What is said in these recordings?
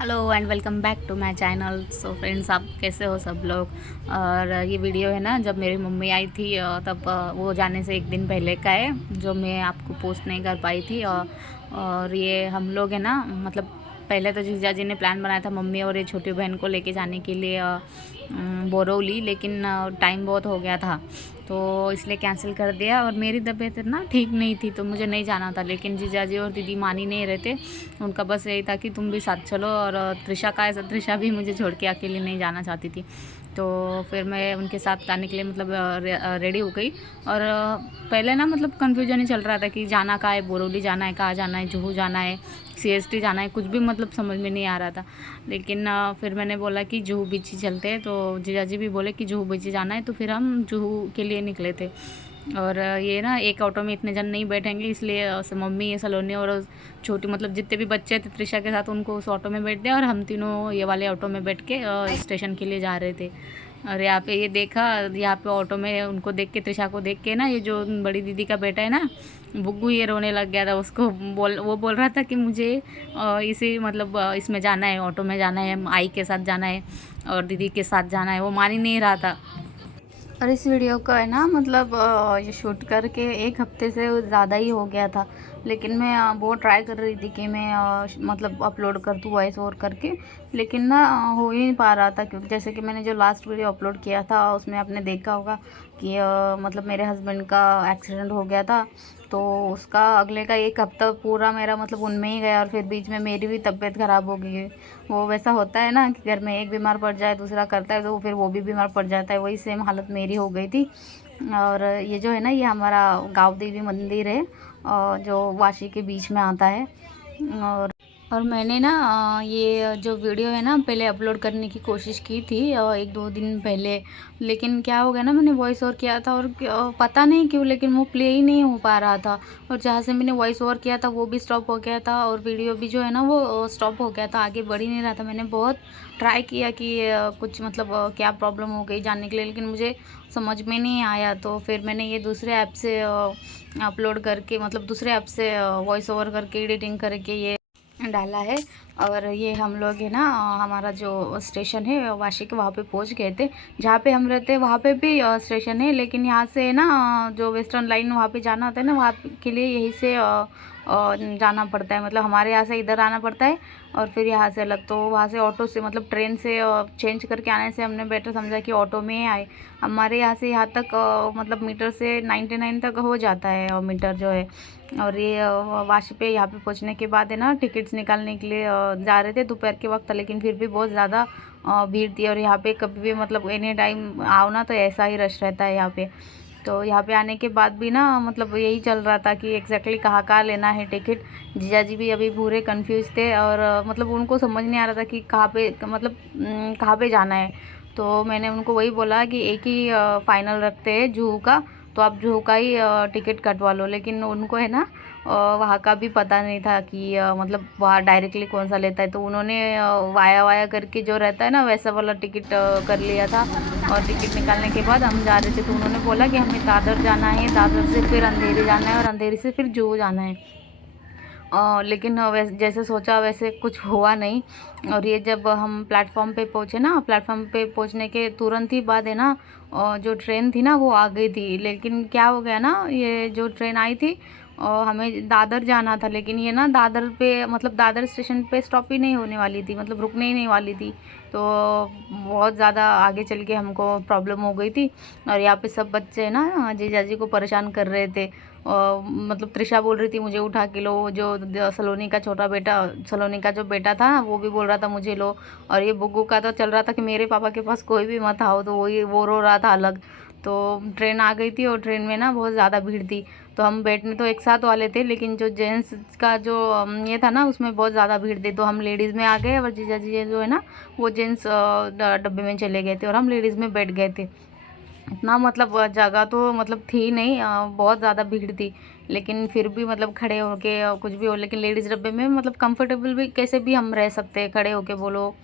Hello and welcome back to my channel. So friends, आप कैसे हो सब लोग। और ये वीडियो है ना, जब मेरी मम्मी आई थी तब वो जाने से एक दिन पहले का है, जो मैं आपको पोस्ट नहीं कर पाई थी। और ये हम लोग है ना, मतलब पहले तो जीजा जी ने प्लान बनाया था मम्मी और ये छोटी बहन को लेके जाने के लिए बोरौली, लेकिन टाइम बहुत हो गया था तो इसलिए कैंसिल कर दिया। और मेरी तबीयत ना ठीक नहीं थी तो मुझे नहीं जाना था, लेकिन जीजाजी और दीदी मान ही नहीं रहे थे। उनका बस यही था कि तुम भी साथ चलो। और त्रिशा का ऐसा, त्रिशा भी मुझे छोड़ के अकेली नहीं जाना चाहती थी। तो फिर मैं उनके साथ जाने के लिए मतलब रेडी हो गई। और पहले ना मतलब कन्फ्यूजन ही चल रहा था कि जाना कहाँ है, बोरोली जाना है, कहाँ जाना है, जुहू जाना है, सीएसटी जाना है, कुछ भी मतलब समझ में नहीं आ रहा था। लेकिन फिर मैंने बोला कि जुहू बीच ही चलते हैं, तो जीजाजी भी बोले कि जुहू बीच ही जाना है, तो फिर हम जुहू के लिए निकले थे। और ये ना एक ऑटो में इतने जन नहीं बैठेंगे, इसलिए मम्मी, सलोनी और छोटी मतलब जितने भी बच्चे थे त्रिशा के साथ, उनको उस ऑटो में बैठ दिया और हम तीनों ये वाले ऑटो में बैठ के स्टेशन के लिए जा रहे थे। और यहाँ पे ये देखा, यहाँ पे ऑटो में उनको देख के, त्रिशा को देख के ना, ये जो बड़ी दीदी का बेटा है ना बुग्गू, ये रोने लग गया था। उसको वो बोल रहा था कि मुझे इसी मतलब इसमें जाना है, ऑटो में जाना है, आई के साथ जाना है और दीदी के साथ जाना है। वो मान ही नहीं रहा था। और इस वीडियो का है ना मतलब ये शूट करके एक हफ्ते से ज़्यादा ही हो गया था, लेकिन मैं बहुत ट्राई कर रही थी कि मैं मतलब अपलोड कर दूँ वॉइस ओवर करके, लेकिन ना हो ही नहीं पा रहा था। क्योंकि जैसे कि मैंने जो लास्ट वीडियो अपलोड किया था उसमें आपने देखा होगा कि मतलब मेरे हस्बैंड का एक्सीडेंट हो गया था, तो उसका अगले का एक हफ्ता पूरा मेरा मतलब उनमें ही गया। और फिर बीच में मेरी भी तबीयत ख़राब हो गई। वो वैसा होता है ना कि घर में एक बीमार पड़ जाए दूसरा करता है तो फिर वो भी बीमार पड़ जाता है, वही सेम हालत मेरी हो गई थी। और ये जो है ना, ये हमारा गाँव देवी मंदिर है जो वाशी के बीच में आता है। और और मैंने ना ये जो वीडियो है ना पहले अपलोड करने की कोशिश की थी एक दो दिन पहले, लेकिन क्या हो गया ना, मैंने वॉइस ओवर किया था और पता नहीं क्यों लेकिन वो प्ले ही नहीं हो पा रहा था। और जहाँ से मैंने वॉइस ओवर किया था वो भी स्टॉप हो गया था और वीडियो भी जो है ना वो स्टॉप हो गया था, आगे बढ़ ही नहीं रहा था। मैंने बहुत ट्राई किया कि कुछ मतलब क्या प्रॉब्लम हो गई जानने के लिए, लेकिन मुझे समझ में नहीं आया। तो फिर मैंने ये दूसरे ऐप से अपलोड करके, मतलब दूसरे ऐप से वॉइस ओवर करके एडिटिंग करके ये डाला है। और ये हम लोग है ना हमारा जो स्टेशन है वाशी के, वहाँ पे पहुँच गए थे। जहाँ पे हम रहते हैं वहाँ पे भी स्टेशन है, लेकिन यहाँ से ना जो वेस्टर्न लाइन वहाँ पे जाना होता है ना, वहाँ के लिए यहीं से जाना पड़ता है। मतलब हमारे यहाँ से इधर आना पड़ता है और फिर यहाँ से अलग। तो वहाँ से ऑटो से मतलब ट्रेन से चेंज करके आने से हमने बेटर समझा कि ऑटो में ही आए। हमारे यहाँ से यहाँ तक मतलब मीटर से 99 तक हो जाता है और मीटर जो है। और ये वाशी पे यहाँ पे पहुँचने के बाद है ना टिकट्स निकालने के लिए जा रहे थे दोपहर के वक्त, लेकिन फिर भी बहुत ज़्यादा भीड़ थी। और यहाँ पे कभी भी मतलब एनी टाइम आओ ना तो ऐसा ही रश रहता है यहाँ पे। तो यहाँ पे आने के बाद भी ना मतलब यही चल रहा था कि एग्जैक्टली कहाँ लेना है टिकट। जीजा जी भी अभी पूरे कंफ्यूज थे और मतलब उनको समझ नहीं आ रहा था कि कहाँ पे मतलब कहाँ पे जाना है। तो मैंने उनको वही बोला कि एक ही फाइनल रखते हैं जुहू का, तो आप जुहू का ही टिकट कटवा लो। लेकिन उनको है ना वहाँ का भी पता नहीं था कि मतलब वहाँ डायरेक्टली कौन सा लेता है, तो उन्होंने वाया वाया करके जो रहता है ना वैसा वाला टिकट कर लिया था। और टिकट निकालने के बाद हम जा रहे थे तो उन्होंने बोला कि हमें दादर जाना है, दादर से फिर अंधेरी जाना है और अंधेरी से फिर जुहू जाना है। लेकिन वैसे जैसे सोचा वैसे कुछ हुआ नहीं। और ये जब हम प्लेटफॉर्म पे पहुँचे ना, प्लेटफॉर्म पे पहुँचने के तुरंत ही बाद है ना जो ट्रेन थी ना वो आ गई थी। लेकिन क्या हो गया ना, ये जो ट्रेन आई थी हमें दादर जाना था, लेकिन ये ना दादर पे मतलब दादर स्टेशन पे स्टॉप ही नहीं होने वाली थी, मतलब रुकने ही नहीं वाली थी। तो बहुत ज़्यादा आगे चल के हमको प्रॉब्लम हो गई थी। और यहाँ पे सब बच्चे ना जीजा जी को परेशान कर रहे थे। मतलब त्रिशा बोल रही थी मुझे उठा के लो, जो सलोनी का छोटा बेटा, सलोनी का जो बेटा था वो भी बोल रहा था मुझे लो। और ये बुग्गू का तो चल रहा था कि मेरे पापा के पास कोई भी मत आओ, तो वो रो रहा था अलग। तो ट्रेन आ गई थी और ट्रेन में ना बहुत ज़्यादा भीड़ थी। तो हम बैठने तो एक साथ वाले थे, लेकिन जो जेंट्स का जो ये था ना उसमें बहुत ज़्यादा भीड़ थी, तो हम लेडीज़ में आ गए और जीजा जी जो है ना वो जेंट्स डब्बे में चले गए थे और हम लेडीज़ में बैठ गए थे। इतना मतलब जगह तो मतलब थी नहीं, बहुत ज़्यादा भीड़ थी। लेकिन फिर भी मतलब खड़े होके कुछ भी हो, लेकिन लेडीज़ डब्बे में मतलब कंफर्टेबल भी कैसे भी हम रह सकते हैं, खड़े होके बोलो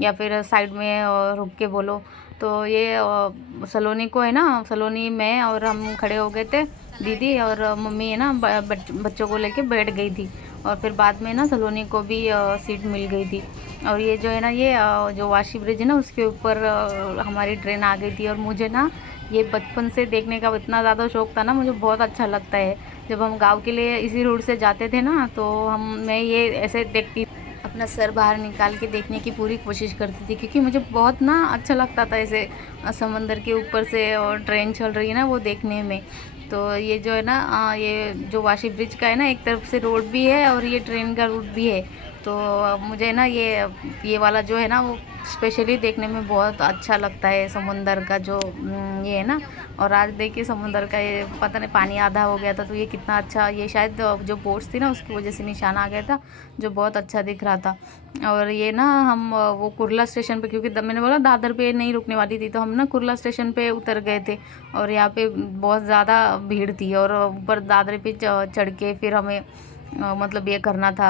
या फिर साइड में रुक के बोलो। तो ये सलोनी को है ना, सलोनी मैं और हम खड़े हो गए थे, दीदी और मम्मी है ना बच्चों को लेके बैठ गई थी। और फिर बाद में ना सलोनी को भी सीट मिल गई थी। और ये जो है ना, ये जो वाशी ब्रिज है ना, उसके ऊपर हमारी ट्रेन आ गई थी। और मुझे ना ये बचपन से देखने का इतना ज़्यादा शौक़ था ना, मुझे बहुत अच्छा लगता है। जब हम गांव के लिए इसी रूट से जाते थे ना, तो मैं ये ऐसे देखती, अपना सर बाहर निकाल के देखने की पूरी कोशिश करती थी, क्योंकि मुझे बहुत ना अच्छा लगता था ऐसे समंदर के ऊपर से और ट्रेन चल रही है ना वो देखने में। तो ये जो है ना, ये जो वाशी ब्रिज का है ना, एक तरफ से रोड भी है और ये ट्रेन का रूट भी है। तो मुझे ना ये वाला जो है ना, वो स्पेशली देखने में बहुत अच्छा लगता है, समुंदर का जो ये है ना। और आज देखिए समुंदर का ये पता नहीं पानी आधा हो गया था, तो ये कितना अच्छा, ये शायद जो बोट्स थी ना उसकी वजह से निशान आ गया था, जो बहुत अच्छा दिख रहा था। और ये ना हम वो कुर्ला स्टेशन पे, क्योंकि मैंने बोला दादर पे नहीं रुकने वाली थी, तो हम ना कुर्ला स्टेशन पे उतर गए थे। और यहाँ पे बहुत ज़्यादा भीड़ थी, और ऊपर दादर पे चढ़ के फिर हमें मतलब ये करना था,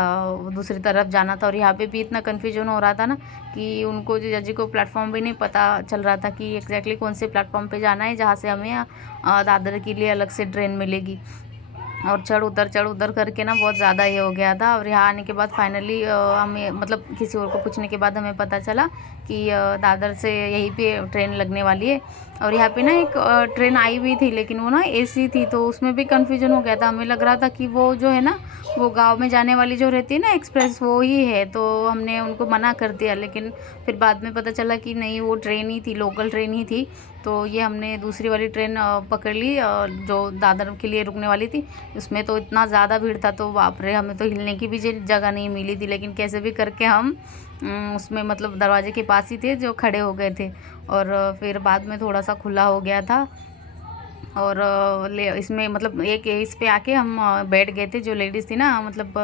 दूसरी तरफ जाना था। और यहाँ पे भी इतना कन्फ्यूजन हो रहा था ना, कि उनको जो जज को प्लेटफॉर्म भी नहीं पता चल रहा था कि एग्जैक्टली कौन से प्लेटफॉर्म पे जाना है, जहाँ से हमें दादर के लिए अलग से ट्रेन मिलेगी। और चढ़ उतर करके ना बहुत ज़्यादा ये हो गया था। और यहाँ आने के बाद फाइनली हमें मतलब किसी और को पूछने के बाद हमें पता चला कि दादर से यहीं पे ट्रेन लगने वाली है। और यहाँ पे ना एक ट्रेन आई हुई थी, लेकिन वो ना एसी थी, तो उसमें भी कन्फ्यूजन हो गया था। हमें लग रहा था कि वो जो है ना, वो गांव में जाने वाली जो रहती है ना एक्सप्रेस, वो ही है। तो हमने उनको मना कर दिया, लेकिन फिर बाद में पता चला कि नहीं, वो ट्रेन ही थी, लोकल ट्रेन ही थी। तो ये हमने दूसरी वाली ट्रेन पकड़ ली, जो दादर के लिए रुकने वाली थी। उसमें तो इतना ज़्यादा भीड़ था, तो बाप रे, हमें तो हिलने की भी जगह नहीं मिली थी। लेकिन कैसे भी करके हम उसमें मतलब दरवाजे के पास ही थे, जो खड़े हो गए थे। और फिर बाद में थोड़ा सा खुला हो गया था। और ले इसमें मतलब एक इस पे आके हम बैठ गए थे, जो लेडीज़ थी ना, मतलब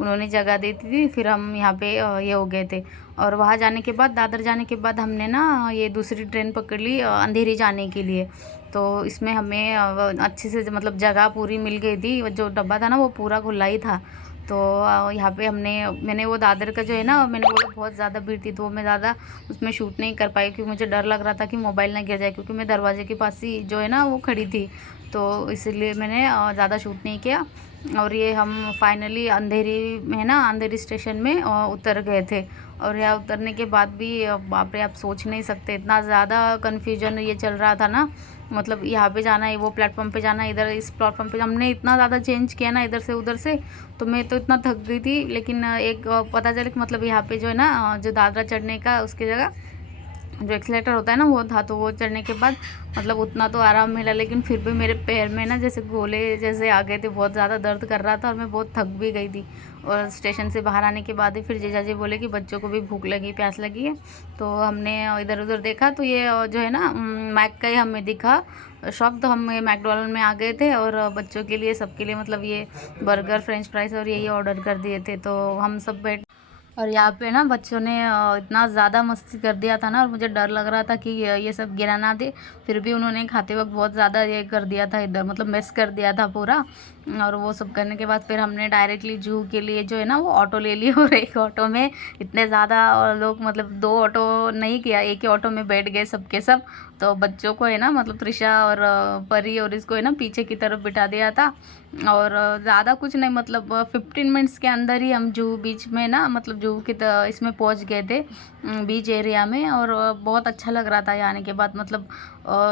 उन्होंने जगह दी थी, फिर हम यहाँ पे ये हो गए थे। और वहाँ जाने के बाद, दादर जाने के बाद, हमने ना ये दूसरी ट्रेन पकड़ ली अंधेरी जाने के लिए। तो इसमें हमें अच्छे से मतलब जगह पूरी मिल गई थी, जो डब्बा था ना वो पूरा खुला ही था। तो यहाँ पे मैंने वो दादर का जो है ना, मैंने बोला बहुत ज़्यादा भीड़ थी, तो मैं ज़्यादा उसमें शूट नहीं कर पाई, क्योंकि मुझे डर लग रहा था कि मोबाइल ना गिर जाए, क्योंकि मैं दरवाजे के पास ही जो है ना वो खड़ी थी। तो इसलिए मैंने ज़्यादा शूट नहीं किया। और ये हम फाइनली अंधेरी में ना, अंधेरी स्टेशन में उतर गए थे। और यहाँ उतरने के बाद भी बाप रे, आप सोच नहीं सकते, इतना ज़्यादा कन्फ्यूजन ये चल रहा था ना। मतलब यहाँ पे जाना है, वो प्लेटफॉर्म पे जाना है, इधर इस प्लेटफॉर्म पे, हमने इतना ज़्यादा चेंज किया ना इधर से उधर से, तो मैं तो इतना थक गई थी। लेकिन एक पता चला कि मतलब यहाँ पे जो है ना, जो दादरा चढ़ने का उसकी जगह जो एक्सीलेटर होता है ना वो था, तो वो चढ़ने के बाद मतलब उतना तो आराम मिला। लेकिन फिर भी मेरे पैर में ना जैसे गोले जैसे आ गए थे, बहुत ज़्यादा दर्द कर रहा था, और मैं बहुत थक भी गई थी। और स्टेशन से बाहर आने के बाद ही फिर जीजा जी बोले कि बच्चों को भी भूख लगी, प्यास लगी है। तो हमने इधर उधर देखा, तो ये जो है ना मैक का ही हमें दिखा शॉप, तो हम ये मैकडोनल्ड में आ गए थे। और बच्चों के लिए, सबके लिए मतलब ये बर्गर, फ्रेंच फ्राइज और यही ऑर्डर कर दिए थे। तो हम सब बैठ, और यहाँ पे ना बच्चों ने इतना ज़्यादा मस्ती कर दिया था ना, और मुझे डर लग रहा था कि ये सब गिरा ना दे। फिर भी उन्होंने खाते वक्त बहुत ज़्यादा ये कर दिया था, इधर मतलब मिस कर दिया था पूरा। और वो सब करने के बाद फिर हमने डायरेक्टली जू के लिए जो है ना वो ऑटो ले ली। और एक ऑटो में इतने ज़्यादा लोग, मतलब 2 ऑटो नहीं किया, एक ही ऑटो में बैठ गए सबके सब। तो बच्चों को है ना, मतलब त्रिशा और परी और इसको है ना पीछे की तरफ बिठा दिया था। और ज़्यादा कुछ नहीं, मतलब 15 मिनट्स के अंदर ही हम जूहू बीच में ना, मतलब जूहू की इसमें पहुंच गए थे, बीच एरिया में। और बहुत अच्छा लग रहा था यहाँ आने के बाद, मतलब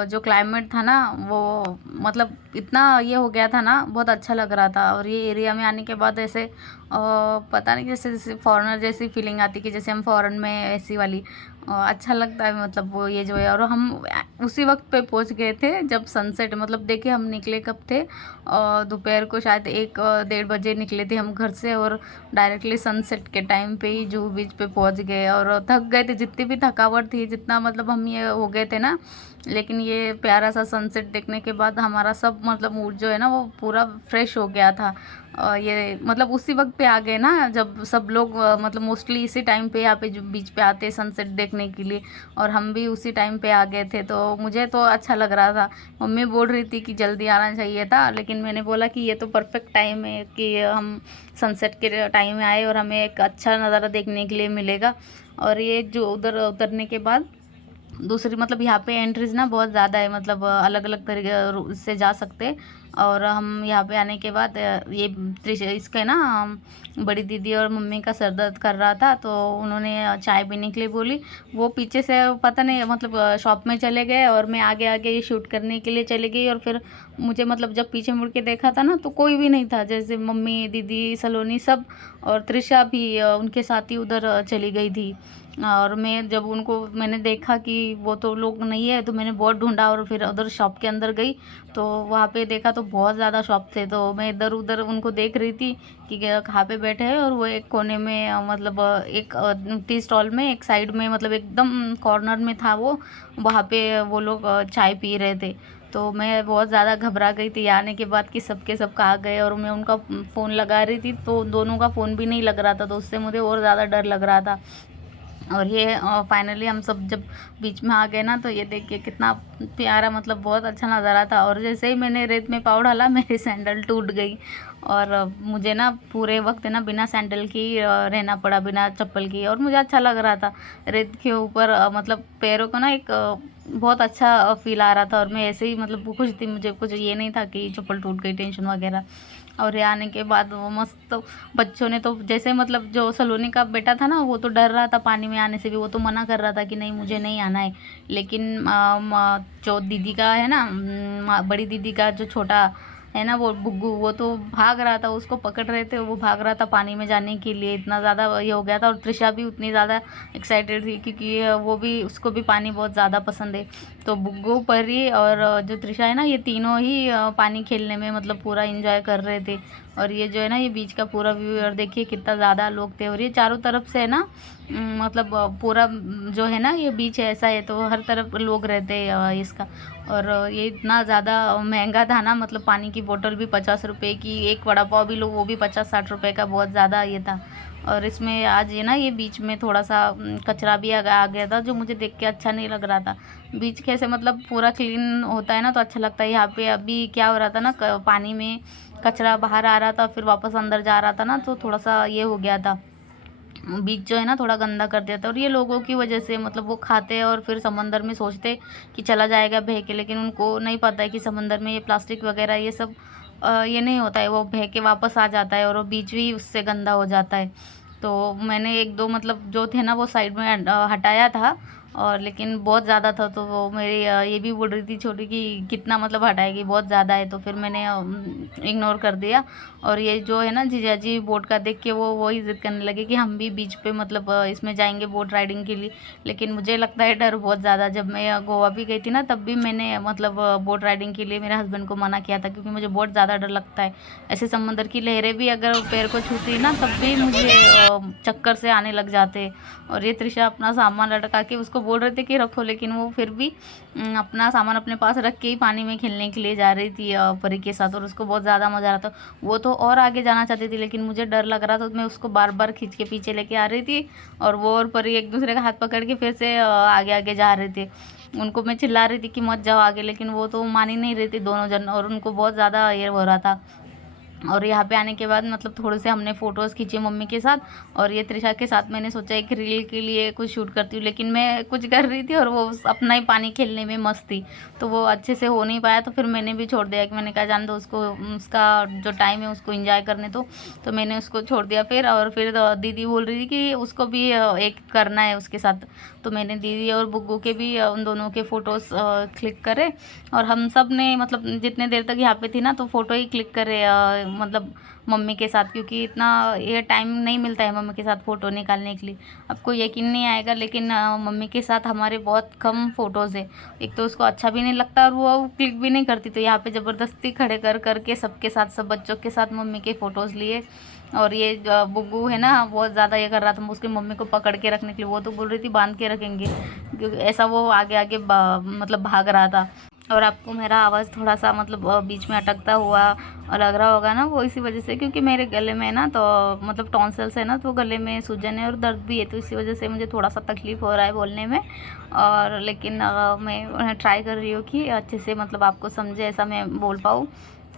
जो क्लाइमेट था ना वो मतलब इतना ये हो गया था ना, बहुत अच्छा लग रहा था। और ये एरिया में आने के बाद ऐसे पता नहीं, जैसे जैसे फॉरेनर जैसी फीलिंग आती कि जैसे हम फॉरेन में, ऐसी वाली अच्छा लगता है, मतलब वो ये जो है। और हम उसी वक्त पे पहुंच गए थे जब सनसेट, मतलब देखिए हम निकले कब थे, दोपहर को शायद 1-1:30 बजे निकले थे हम घर से, और डायरेक्टली सनसेट के टाइम पे ही जूहू बीच पे पहुंच गए। और थक गए थे, जितनी भी थकावट थी, जितना मतलब हम ये हो गए थे ना, लेकिन ये प्यारा सा सनसेट देखने के बाद हमारा सब मतलब मूड जो है ना वो पूरा फ्रेश हो गया था। ये मतलब उसी वक्त पे आ गए ना, जब सब लोग मतलब मोस्टली इसी टाइम पे यहाँ पे जो बीच पे आते हैं सनसेट देखने के लिए, और हम भी उसी टाइम पे आ गए थे। तो मुझे तो अच्छा लग रहा था। मम्मी बोल रही थी कि जल्दी आना चाहिए था, लेकिन मैंने बोला कि ये तो परफेक्ट टाइम है कि हम सनसेट के टाइम में आए और हमें एक अच्छा नज़ारा देखने के लिए मिलेगा। और ये जो उधर उतरने के बाद दूसरी, मतलब यहाँ पे एंट्रीज ना बहुत ज़्यादा है, मतलब अलग अलग तरीके से जा सकते हैं। और हम यहाँ पे आने के बाद ये इसके ना बड़ी दीदी और मम्मी का सर दर्द कर रहा था, तो उन्होंने चाय पीने के लिए बोली। वो पीछे से पता नहीं मतलब शॉप में चले गए और मैं आगे आगे ये शूट करने के लिए चली गई। और फिर मुझे मतलब जब पीछे मुड़ के देखा था ना, तो कोई भी नहीं था, जैसे मम्मी, दीदी, सलोनी सब और त्रिशा भी उनके साथ ही उधर चली गई थी। और मैं जब उनको मैंने देखा कि वो तो लोग नहीं है, तो मैंने बहुत ढूंढा और फिर उधर शॉप के अंदर गई, तो वहाँ पे देखा तो बहुत ज़्यादा शॉप थे। तो मैं इधर उधर उनको देख रही थी कि कहाँ पे बैठे हैं। और वो एक कोने में मतलब एक टी स्टॉल में एक साइड में मतलब एकदम कॉर्नर में था वो, वहाँ पे वो लोग चाय पी रहे थे। तो मैं बहुत ज़्यादा घबरा गई थी आने के बाद कि सबके सब कहाँ गए। और मैं उनका फ़ोन लगा रही थी तो दोनों का फ़ोन भी नहीं लग रहा था, तो उससे मुझे और ज़्यादा डर लग रहा था। और ये फाइनली हम सब जब बीच में आ गए ना, तो ये देख के कितना प्यारा मतलब बहुत अच्छा नज़ारा था। और जैसे ही मैंने रेत में पाँव डाला, मेरी सैंडल टूट गई और मुझे ना पूरे वक्त ना बिना सैंडल की रहना पड़ा, बिना चप्पल की। और मुझे अच्छा लग रहा था रेत के ऊपर मतलब पैरों को ना एक बहुत अच्छा फील आ रहा था। और मैं ऐसे ही मतलब खुश थी, मुझे कुछ ये नहीं था कि चप्पल टूट गई, टेंशन वगैरह। और ये आने के बाद वो मस्त बच्चों ने तो जैसे मतलब जो सलोनी का बेटा था ना, वो तो डर रहा था पानी में आने से भी, वो तो मना कर रहा था कि नहीं मुझे नहीं आना है। लेकिन जो दीदी का है ना, बड़ी दीदी का जो छोटा है ना वो बुग्गू, वो तो भाग रहा था, उसको पकड़ रहे थे, वो भाग रहा था पानी में जाने के लिए, इतना ज़्यादा ये हो गया था। और त्रिशा भी उतनी ज़्यादा एक्साइटेड थी क्योंकि वो भी, उसको भी पानी बहुत ज़्यादा पसंद है। तो बुग्गू, परी और जो त्रिशा है ना, ये तीनों ही पानी खेलने में मतलब पूरा इंजॉय कर रहे थे। और ये जो है ना, ये बीच का पूरा व्यू, और देखिए कितना ज़्यादा लोग थे। और ये चारों तरफ से है ना मतलब पूरा जो है ना ये बीच ऐसा है, तो हर तरफ लोग रहते हैं इसका। और ये इतना ज़्यादा महंगा था ना, मतलब पानी की बोतल भी 50 रुपए की, एक वड़ा पाव भी लो वो भी 50-60 रुपए का, बहुत ज़्यादा ये था। और इसमें आज ये ना ये बीच में थोड़ा सा कचरा भी आ गया था, जो मुझे देख के अच्छा नहीं लग रहा था। बीच कैसे मतलब पूरा क्लीन होता है ना तो अच्छा लगता है। यहाँ पे अभी क्या हो रहा था ना, पानी में कचरा बाहर आ रहा था, फिर वापस अंदर जा रहा था ना, तो थोड़ा सा ये हो गया था, बीच जो है ना थोड़ा गंदा कर दिया था। और ये लोगों की वजह से मतलब वो खाते हैं और फिर समंदर में सोचते कि चला जाएगा बह के, लेकिन उनको नहीं पता है कि समंदर में ये प्लास्टिक वगैरह ये सब ये नहीं होता है, वो बह के वापस आ जाता है और वो बीच भी उससे गंदा हो जाता है। तो मैंने एक दो मतलब जो थे ना वो साइड में हटाया था, और लेकिन बहुत ज़्यादा था, तो वो मेरी ये भी बोल रही थी छोटी कि कितना मतलब हटाएगी, बहुत ज़्यादा है, तो फिर मैंने इग्नोर कर दिया। और ये जो है ना जीजाजी बोट का देख के वही ज़िद करने लगे कि हम भी बीच पे मतलब इसमें जाएंगे बोट राइडिंग के लिए। लेकिन मुझे लगता है डर बहुत ज़्यादा, जब मैं गोवा भी गई थी ना, तब भी मैंने मतलब बोट राइडिंग के लिए मेरे हस्बैंड को मना किया था, क्योंकि मुझे बहुत ज़्यादा डर लगता है। ऐसे समंदर की लहरें भी अगर पैर को छूती ना, तब भी मुझे चक्कर से आने लग जाते। और ये त्रिशा अपना सामान लटका के उसको बोल रहे थे कि रखो, लेकिन वो फिर भी अपना सामान अपने पास रख के ही पानी में खेलने के लिए जा रही थी परी के साथ, और उसको बहुत ज़्यादा मज़ा आ रहा था। वो तो और आगे जाना चाहती थी, लेकिन मुझे डर लग रहा था, तो मैं उसको बार बार खींच के पीछे लेके आ रही थी। और वो और परी एक दूसरे का हाथ पकड़ के फिर से आगे आगे जा रहे थे। उनको मैं चिल्ला रही थी कि मत जाओ आगे, लेकिन वो तो मान ही नहीं रही थी दोनों जन, और उनको बहुत ज़्यादा ये हो रहा था। और यहाँ पे आने के बाद मतलब थोड़े से हमने फ़ोटोज़ खींचे मम्मी के साथ, और ये त्रिशा के साथ मैंने सोचा एक रील के लिए कुछ शूट करती हूँ, लेकिन मैं कुछ कर रही थी और वो अपना ही पानी खेलने में मस्त थी, तो वो अच्छे से हो नहीं पाया। तो फिर मैंने भी छोड़ दिया कि मैंने कहा जान दो उसको, उसका जो टाइम है उसको इंजॉय करने दो, तो मैंने उसको छोड़ दिया फिर। और फिर दीदी बोल रही थी कि उसको भी एक करना है उसके साथ, तो मैंने दीदी और बुग्गू के भी उन दोनों के फ़ोटोज़ क्लिक करे। और हम सब ने मतलब जितने देर तक यहाँ पे थी ना, तो फ़ोटो ही क्लिक करे मतलब मम्मी के साथ, क्योंकि इतना ये टाइम नहीं मिलता है मम्मी के साथ फ़ोटो निकालने के लिए। आपको यकीन नहीं आएगा, लेकिन मम्मी के साथ हमारे बहुत कम फ़ोटोज़ है। एक तो उसको अच्छा भी नहीं लगता और वो क्लिक भी नहीं करती, तो यहाँ पे ज़बरदस्ती खड़े कर करके सबके साथ, सब बच्चों के साथ मम्मी के फ़ोटोज़ लिए। और ये बुग्गू है ना बहुत ज़्यादा ये कर रहा था उसकी मम्मी को पकड़ के रखने के लिए, वो तो बोल रही थी बांध के रखेंगे, क्योंकि ऐसा वो आगे आगे मतलब भाग रहा था। और आपको मेरा आवाज़ थोड़ा सा मतलब बीच में अटकता हुआ लग रहा होगा ना, वो इसी वजह से क्योंकि मेरे गले में ना तो मतलब टॉन्सिल्स है ना, तो गले में सूजन है और दर्द भी है, तो इसी वजह से मुझे थोड़ा सा तकलीफ़ हो रहा है बोलने में। और लेकिन मैं ट्राई कर रही हूँ कि अच्छे से मतलब आपको समझे ऐसा मैं बोल पाऊँ।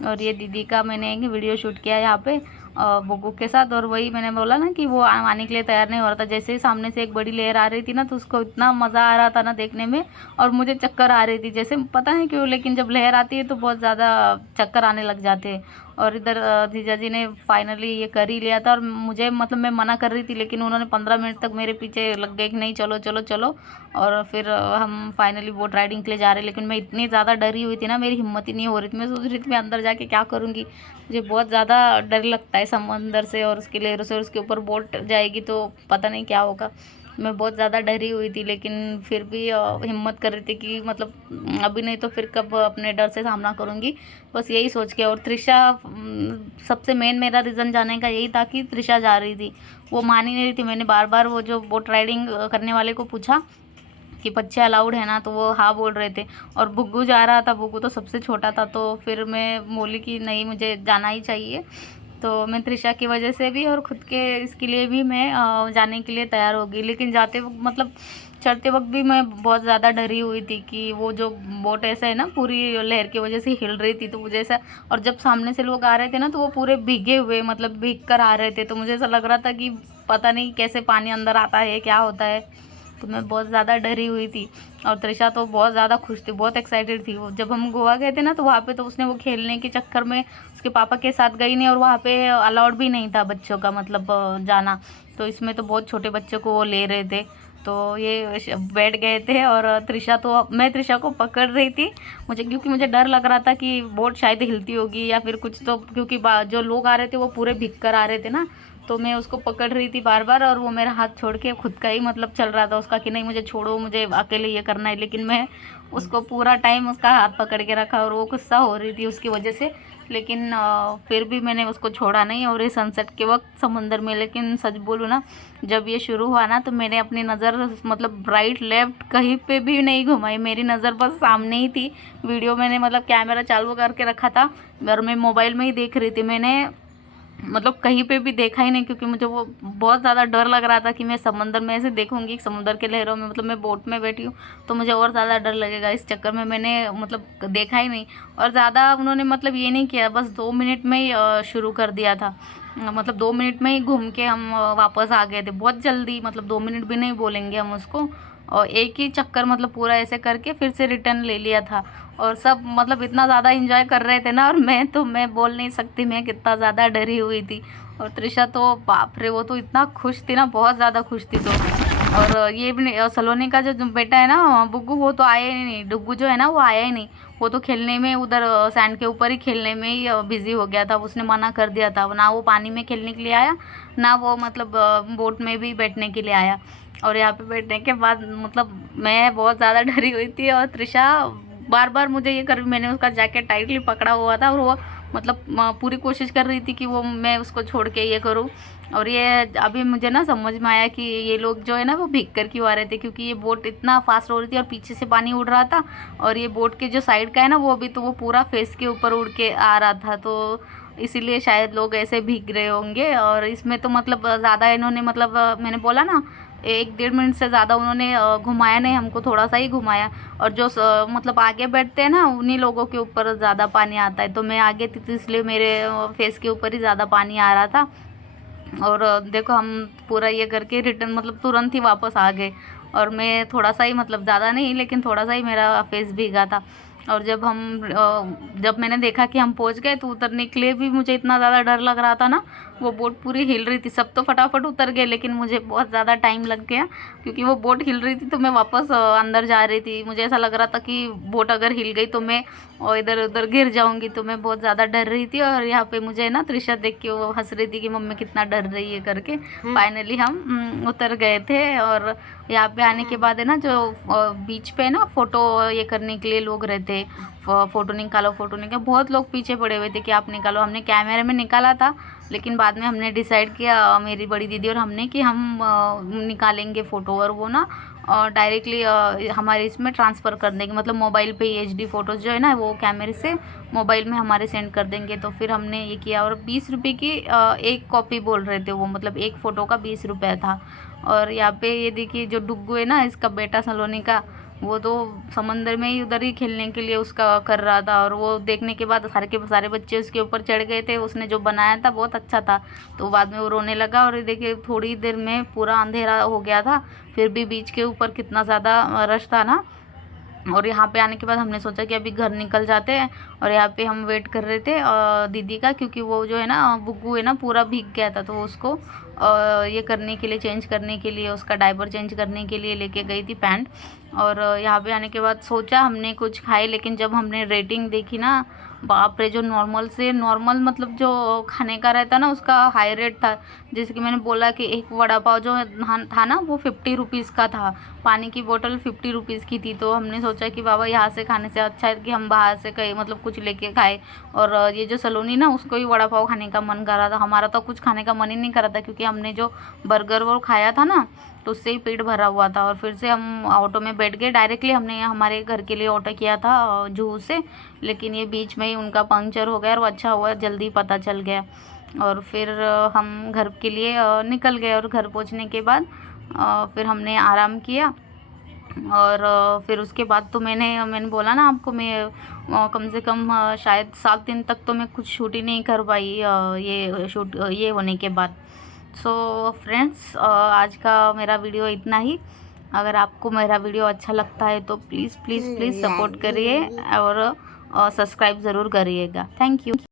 और ये दीदी का मैंने एक वीडियो शूट किया यहाँ पे, बुग्गू के साथ। और वही मैंने बोला ना कि वो आने के लिए तैयार नहीं हो रहा था। जैसे ही सामने से एक बड़ी लहर आ रही थी ना, तो उसको इतना मज़ा आ रहा था ना देखने में, और मुझे चक्कर आ रही थी जैसे, पता नहीं क्यों, लेकिन जब लहर आती है तो बहुत ज़्यादा चक्कर आने लग जाते हैं। और इधर जीजा जी ने फाइनली ये कर ही लिया था, और मुझे मतलब मैं मना कर रही थी, लेकिन उन्होंने 15 मिनट तक मेरे पीछे लग गए कि नहीं चलो चलो चलो। और फिर हम फाइनली बोट राइडिंग के लिए जा रहे, लेकिन मैं इतनी ज़्यादा डरी हुई थी ना, मेरी हिम्मत ही नहीं हो रही थी। मैं सोच रही थी मैं अंदर जाके क्या करूँगी, मुझे बहुत ज़्यादा डर लगता है समंदर से और उसकी लहरों से, और उसके ऊपर बोट जाएगी तो पता नहीं क्या होगा। मैं बहुत ज़्यादा डरी हुई थी, लेकिन फिर भी हिम्मत कर रही थी कि मतलब अभी नहीं तो फिर कब अपने डर से सामना करूँगी, बस यही सोच के। और त्रिशा, सबसे मेन मेरा रीज़न जाने का यही था कि त्रिशा जा रही थी, वो मान ही नहीं रही थी। मैंने बार बार वो जो बोट राइडिंग करने वाले को पूछा कि बच्चे अलाउड है ना, तो वो हाँ बोल रहे थे। और बुग्गू जा रहा था, बुग्गू तो सबसे छोटा था, तो फिर मैं बोली कि नहीं मुझे जाना ही चाहिए। तो मैं त्रिशा की वजह से भी और ख़ुद के इसके लिए भी मैं जाने के लिए तैयार हो गई। लेकिन जाते वक्त मतलब चढ़ते वक्त भी मैं बहुत ज़्यादा डरी हुई थी कि वो जो बोट ऐसा है ना, पूरी लहर की वजह से हिल रही थी, तो मुझे ऐसा, और जब सामने से लोग आ रहे थे ना, तो वो पूरे भीगे हुए, मतलब भीग कर आ रहे थे, तो मुझे ऐसा लग रहा था कि पता नहीं कैसे पानी अंदर आता है, क्या होता है। तो मैं बहुत ज़्यादा डरी हुई थी। और त्रिशा तो बहुत ज़्यादा खुश थी, बहुत एक्साइटेड थी। वो जब हम गोवा गए थे ना, तो वहाँ पे तो उसने वो खेलने के चक्कर में उसके पापा के साथ गई नहीं, और वहाँ पे अलाउड भी नहीं था बच्चों का मतलब जाना। तो इसमें तो बहुत छोटे बच्चों को वो ले रहे थे, तो ये बैठ गए थे। और त्रिशा तो, मैं त्रिशा को पकड़ रही थी मुझे, क्योंकि मुझे डर लग रहा था कि बोट शायद हिलती होगी या फिर कुछ, तो क्योंकि जो लोग आ रहे थे वो पूरे भीग कर आ रहे थे ना, तो मैं उसको पकड़ रही थी बार बार। और वो मेरा हाथ छोड़ के खुद का ही मतलब चल रहा था उसका कि नहीं मुझे छोड़ो, मुझे अकेले ये करना है। लेकिन मैं उसको पूरा टाइम उसका हाथ पकड़ के रखा, और वो गुस्सा हो रही थी उसकी वजह से। लेकिन फिर भी मैंने उसको छोड़ा नहीं। और ये सनसेट के वक्त समुंदर में, लेकिन सच बोलूँ ना, जब ये शुरू हुआ ना, तो मैंने अपनी नज़र मतलब राइट लेफ्ट कहीं पे भी नहीं घुमाई, मेरी नज़र बस सामने ही थी। वीडियो मैंने मतलब कैमरा चालू करके रखा था और मैं मोबाइल में ही देख रही थी, मैंने मतलब कहीं पे भी देखा ही नहीं, क्योंकि मुझे वो बहुत ज़्यादा डर लग रहा था कि मैं समंदर में ऐसे देखूंगी, समुंदर के लहरों में, मतलब मैं बोट में बैठी हूँ तो मुझे और ज़्यादा डर लगेगा। इस चक्कर में मैंने मतलब देखा ही नहीं। और ज़्यादा उन्होंने मतलब ये नहीं किया, बस 2 मिनट में ही शुरू कर दिया था। मतलब 2 मिनट में ही घूम के हम वापस आ गए थे, बहुत जल्दी, मतलब 2 मिनट भी नहीं बोलेंगे हम उसको। और एक ही चक्कर मतलब पूरा ऐसे करके फिर से रिटर्न ले लिया था। और सब मतलब इतना ज़्यादा इंजॉय कर रहे थे ना, और मैं बोल नहीं सकती मैं कितना ज़्यादा डरी हुई थी। और त्रिशा तो बाप रे, वो तो इतना खुश थी ना, बहुत ज़्यादा खुश थी। तो और ये भी सलोनी का जो बेटा है ना बुग्गू, वो तो आया ही नहीं, डुग्गू जो है ना वो आया ही नहीं। वो तो खेलने में उधर सैंड के ऊपर ही खेलने में ही बिजी हो गया था, उसने मना कर दिया था। ना वो पानी में खेलने के लिए आया, ना वो मतलब बोट में भी बैठने के लिए आया। और यहाँ पे बैठने के बाद मतलब मैं बहुत ज़्यादा डरी हुई थी। और त्रिशा बार बार मुझे ये कर, मैंने उसका जैकेट टाइटली पकड़ा हुआ था, और वो मतलब पूरी कोशिश कर रही थी कि वो मैं उसको छोड़ के ये करूँ। और ये अभी मुझे ना समझ में आया कि ये लोग जो है ना वो भीग कर क्यों आ रहे थे, क्योंकि ये बोट इतना फास्ट हो रही थी और पीछे से पानी उड़ रहा था। और ये बोट के जो साइड का है ना, वो भी तो वो पूरा फेस के ऊपर उड़ के आ रहा था, तो इसीलिए शायद लोग ऐसे भीग रहे होंगे। और इसमें तो मतलब ज़्यादा इन्होंने मतलब मैंने बोला ना 1-1.5 मिनट से ज़्यादा उन्होंने घुमाया नहीं हमको, थोड़ा सा ही घुमाया। और जो मतलब आगे बैठते हैं ना, उन्हीं लोगों के ऊपर ज़्यादा पानी आता है, तो मैं आगे थी तो इसलिए मेरे फेस के ऊपर ही ज़्यादा पानी आ रहा था। और देखो हम पूरा ये करके रिटर्न मतलब तुरंत ही वापस आ गए। और मैं थोड़ा सा ही मतलब ज़्यादा नहीं, लेकिन थोड़ा सा ही मेरा फेस भीगा था। और जब मैंने देखा कि हम पहुंच गए, तो उतरने के लिए भी मुझे इतना ज़्यादा डर लग रहा था ना, वो बोट पूरी हिल रही थी। सब तो फटाफट उतर गए, लेकिन मुझे बहुत ज़्यादा टाइम लग गया, क्योंकि वो बोट हिल रही थी तो मैं वापस अंदर जा रही थी। मुझे ऐसा लग रहा था कि बोट अगर हिल गई तो मैं इधर उधर गिर जाऊंगी, तो मैं बहुत ज़्यादा डर रही थी। और यहाँ पे मुझे ना त्रिशा देख के वो हंस रही थी कि मम्मी कितना डर रही है करके। फाइनली हम उतर गए थे। और यहाँ पे आने के बाद है ना, जो बीच पे ना फ़ोटो ये करने के लिए लोग रहते, फ़ोटो निकालो फ़ोटो निकालो, बहुत लोग पीछे पड़े हुए थे कि आप निकालो। हमने कैमरे में निकाला था, लेकिन बाद में हमने डिसाइड किया मेरी बड़ी दीदी और हमने कि हम निकालेंगे फ़ोटो, और वो ना डायरेक्टली हमारे इसमें ट्रांसफ़र कर देंगे, मतलब मोबाइल पे HD फ़ोटोज़ जो है ना वो कैमरे से मोबाइल में हमारे सेंड कर देंगे। तो फिर हमने ये किया। और 20 रुपये की एक कॉपी बोल रहे थे वो, मतलब एक फ़ोटो का 20 रुपये था। और यहाँ पे ये देखिए जो डुग्गू है ना, इसका बेटा सलोनी का, वो तो समंदर में ही उधर ही खेलने के लिए उसका कर रहा था, और वो देखने के बाद सारे के सारे बच्चे उसके ऊपर चढ़ गए थे। उसने जो बनाया था बहुत अच्छा था, तो बाद में वो रोने लगा। और ये देखिए थोड़ी देर में पूरा अंधेरा हो गया था, फिर भी बीच के ऊपर कितना ज़्यादा रश था ना। और यहाँ पे आने के बाद हमने सोचा कि अभी घर निकल जाते हैं, और यहाँ पे हम वेट कर रहे थे दीदी का, क्योंकि वो जो है ना बुग्गू है ना पूरा भीग गया था, तो उसको ये करने के लिए, चेंज करने के लिए, उसका डायपर चेंज करने के लिए लेके गई थी पैंट। और यहाँ पे आने के बाद सोचा हमने कुछ खाए, लेकिन जब हमने रेटिंग देखी ना, बाप रे, जो नॉर्मल से नॉर्मल मतलब जो खाने का रहता ना उसका हाई रेट था। जैसे कि मैंने बोला कि एक वड़ा पाव जो था ना वो 50 रुपीज़ का था, पानी की बोतल 50 रुपीज़ की थी। तो हमने सोचा कि बाबा यहाँ से खाने से अच्छा है कि हम बाहर से कहीं मतलब कुछ लेके खाए। और ये जो सलोनी ना उसको ही वड़ा पाव खाने का मन कर रहा था, हमारा तो कुछ खाने का मन ही नहीं कर रहा था, क्योंकि हमने जो बर्गर वो खाया था ना तो उससे ही पेट भरा हुआ था। और फिर से हम ऑटो में बैठ गए, डायरेक्टली हमने हमारे घर के लिए ऑटो किया था जूहू से, लेकिन ये बीच में ही उनका पंक्चर हो गया, और वो अच्छा हुआ जल्दी पता चल गया। और फिर हम घर के लिए निकल गए, और घर पहुंचने के बाद फिर हमने आराम किया। और फिर उसके बाद तो मैंने बोला ना आपको, मैं कम से कम शायद 7 दिन तक तो मैं कुछ शूट ही नहीं कर पाई ये होने के बाद। सो फ्रेंड्स, आज का मेरा वीडियो इतना ही। अगर आपको मेरा वीडियो अच्छा लगता है तो प्लीज़ प्लीज़ प्लीज़ सपोर्ट करिए, और सब्सक्राइब ज़रूर करिएगा। Thank you.